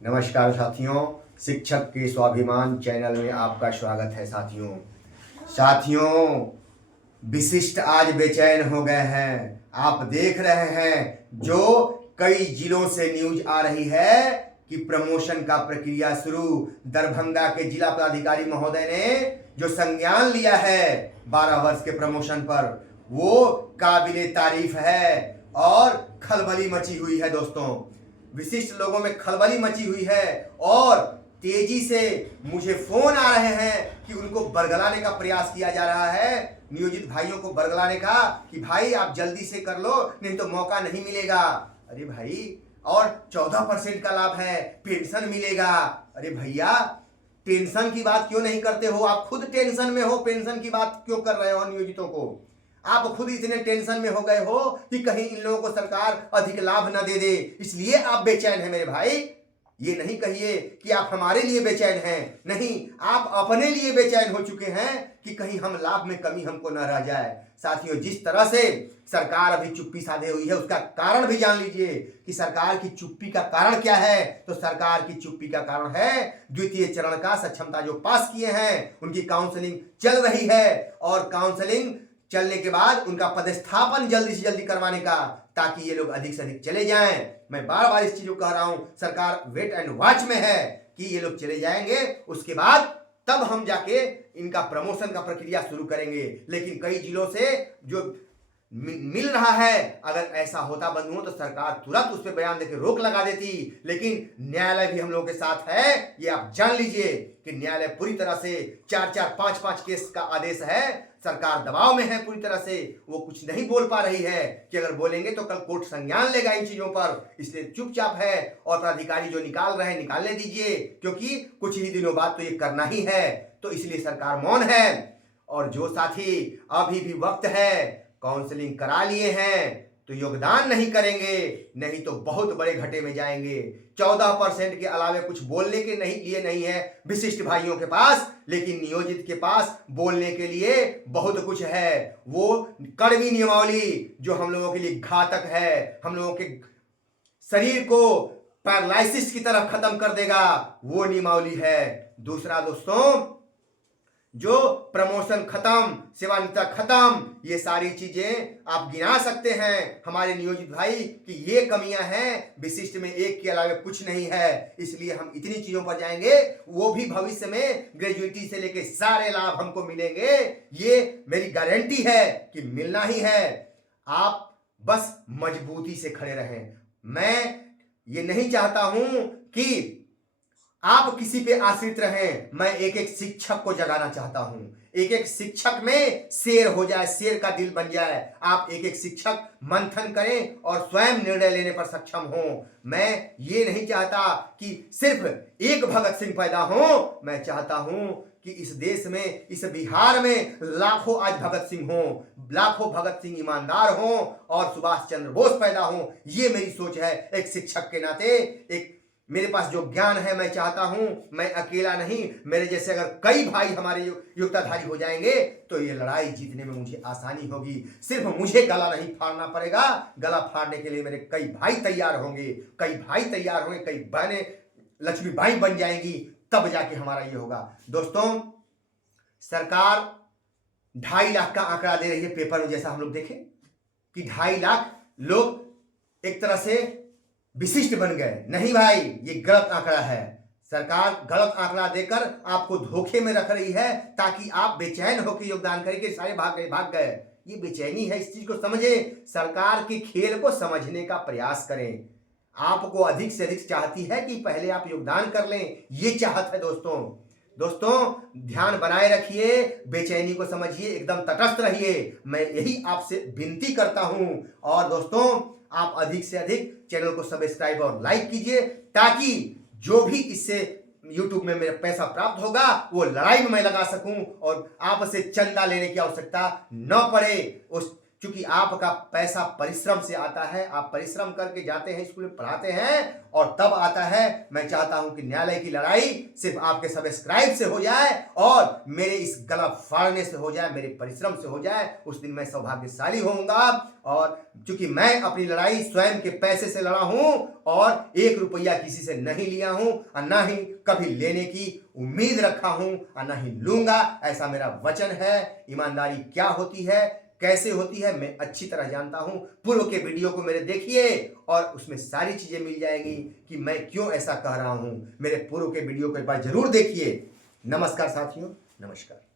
नमस्कार साथियों, शिक्षक के स्वाभिमान चैनल में आपका स्वागत है। साथियों, विशिष्ट आज बेचैन हो गए हैं। आप देख रहे हैं जो कई जिलों से न्यूज आ रही है कि प्रमोशन का प्रक्रिया शुरू। दरभंगा के जिला पदाधिकारी महोदय ने जो संज्ञान लिया है 12 वर्ष के प्रमोशन पर, वो काबिले तारीफ है और खलबली मची हुई है। दोस्तों, विशिष्ट लोगों में खलबली मची हुई है और तेजी से मुझे फोन आ रहे हैं कि उनको बरगलाने का प्रयास किया जा रहा है, नियोजित भाइयों को बरगलाने का, कि भाई आप जल्दी से कर लो नहीं तो मौका नहीं मिलेगा। अरे भाई, और 14% का लाभ है, पेंशन मिलेगा। अरे भैया, टेंशन की बात क्यों नहीं करते हो? आप खुद टेंशन में हो, पेंशन की बात क्यों कर रहे हो? नियोजितों को आप खुद इतने टेंशन में हो गए हो कि कहीं इन लोगों को सरकार अधिक लाभ न दे दे, इसलिए आप बेचैन हैं। मेरे भाई, ये नहीं कहिए कि आप हमारे लिए बेचैन हैं, नहीं, आप अपने लिए बेचैन हो चुके हैं कि कहीं हम लाभ में कमी हमको न रह जाए। साथियों, जिस तरह से सरकार अभी चुप्पी साधे हुई है, उसका कारण भी जान लीजिए कि सरकार की चुप्पी का कारण क्या है। तो सरकार की चुप्पी का कारण है द्वितीय चरण का सक्षमता जो पास किए हैं, उनकी काउंसलिंग चल रही है और काउंसलिंग चलने के बाद उनका पदस्थापन जल्दी से जल्दी करवाने का, ताकि ये लोग अधिक से अधिक चले जाएं। मैं बार बार इस चीज को कह रहा हूं, सरकार वेट एंड वॉच में है कि ये लोग चले जाएंगे, उसके बाद तब हम जाके इनका प्रमोशन का प्रक्रिया शुरू करेंगे। लेकिन कई जिलों से जो मिल रहा है, अगर ऐसा होता बंधुओं तो सरकार तुरंत उस पर बयान देकर रोक लगा देती। लेकिन न्यायालय भी हम लोगों के साथ है, ये आप जान लीजिए कि न्यायालय पूरी तरह से 4-4, 5-5 केस का आदेश है। सरकार दबाव में है पूरी तरह से, वो कुछ नहीं बोल पा रही है कि अगर बोलेंगे तो कल कोर्ट संज्ञान लेगा इन चीजों पर, इसलिए चुपचाप है। और अधिकारी जो निकाल रहे हैं निकालने दीजिए, क्योंकि कुछ ही दिनों बाद तो ये करना ही है, तो इसलिए सरकार मौन है। और जो साथी अभी भी वक्त है, काउंसलिंग करा लिए हैं, तो योगदान नहीं करेंगे, नहीं तो बहुत बड़े घाटे में जाएंगे। 14% के अलावे कुछ बोलने के लिए नहीं है विशिष्ट भाइयों के पास, लेकिन नियोजित के पास बोलने के लिए बहुत कुछ है। वो कड़वी नियमावली जो हम लोगों के लिए घातक है, हम लोगों के शरीर को पैरालिसिस की तरफ खत्म कर देगा, वो नियमावली है। दूसरा दोस्तों, जो प्रमोशन खत्म, सेवानिवृत्ति खत्म, ये सारी चीजें आप गिना सकते हैं हमारे नियोजित भाई कि ये कमियां हैं, विशिष्ट में एक के अलावा कुछ नहीं है। इसलिए हम इतनी चीजों पर जाएंगे, वो भी भविष्य में ग्रेजुएटी से लेके सारे लाभ हमको मिलेंगे, ये मेरी गारंटी है कि मिलना ही है। आप बस मजबूती से खड़े रहें। मैं ये नहीं चाहता हूं कि आप किसी पे आश्रित रहें, मैं एक एक शिक्षक को जगाना चाहता हूं। एक एक शिक्षक में शेर हो जाए, शेर का दिल बन जाए। आप एक एक शिक्षक मंथन करें और स्वयं निर्णय लेने पर सक्षम हो। मैं ये नहीं चाहता कि सिर्फ एक भगत सिंह पैदा हो, मैं चाहता हूं कि इस देश में, इस बिहार में लाखों आज भगत सिंह हो, लाखों भगत सिंह ईमानदार हो और सुभाष चंद्र बोस पैदा हो। ये मेरी सोच है एक शिक्षक के नाते। एक मेरे पास जो ज्ञान है, मैं चाहता हूं मैं अकेला नहीं, मेरे जैसे अगर कई भाई हमारे योग्यताधारी हो जाएंगे तो ये लड़ाई जीतने में मुझे आसानी होगी। सिर्फ मुझे गला नहीं फाड़ना पड़ेगा, गला फाड़ने के लिए मेरे कई भाई तैयार होंगे, कई भाई तैयार होंगे, कई बहनें लक्ष्मीबाई बन जाएंगी, तब जाके हमारा ये होगा। दोस्तों, सरकार 2.5 लाख का आंकड़ा दे रही है पेपर में, जैसा हम लोग देखें कि 2.5 लाख लोग एक तरह से विशिष्ट बन गए। नहीं भाई, ये गलत आंकड़ा है। सरकार गलत आंकड़ा देकर आपको धोखे में रख रही है, ताकि आप बेचैन होकर योगदान करके सारे भाग गए। ये बेचैनी है, इस चीज को समझे, सरकार के खेल को समझने का प्रयास करें। आपको अधिक से अधिक चाहती है कि पहले आप योगदान कर लें, ये चाहत है। दोस्तों, ध्यान बनाए रखिए, बेचैनी को समझिए, एकदम तटस्थ रहिए, मैं यही आपसे विनती करता हूं। और दोस्तों, आप अधिक से अधिक चैनल को सब्सक्राइब और लाइक कीजिए, ताकि जो भी इससे YouTube में मेरा पैसा प्राप्त होगा वो लड़ाई में मैं लगा सकूं और आपसे चंदा लेने की आवश्यकता न पड़े। उस क्योंकि आपका पैसा परिश्रम से आता है, आप परिश्रम करके जाते हैं स्कूल में पढ़ाते हैं और तब आता है। मैं चाहता हूं कि न्यायालय की लड़ाई सिर्फ आपके सब्सक्राइब से हो जाए और मेरे इस गला फाड़ने से हो जाए, मेरे परिश्रम से हो जाए। उस दिन मैं सौभाग्यशाली होऊंगा। और क्योंकि मैं अपनी लड़ाई स्वयं के पैसे से लड़ा हूं और 1 रुपया किसी से नहीं लिया हूं और ना ही कभी लेने की उम्मीद रखा हूं और ना ही लूंगा। ऐसा मेरा वचन है। ईमानदारी क्या होती है, कैसे होती है, मैं अच्छी तरह जानता हूं। पूर्व के वीडियो को मेरे देखिए और उसमें सारी चीजें मिल जाएगी कि मैं क्यों ऐसा कह रहा हूं। मेरे पूर्व के वीडियो को एक बार जरूर देखिए। नमस्कार साथियों, नमस्कार।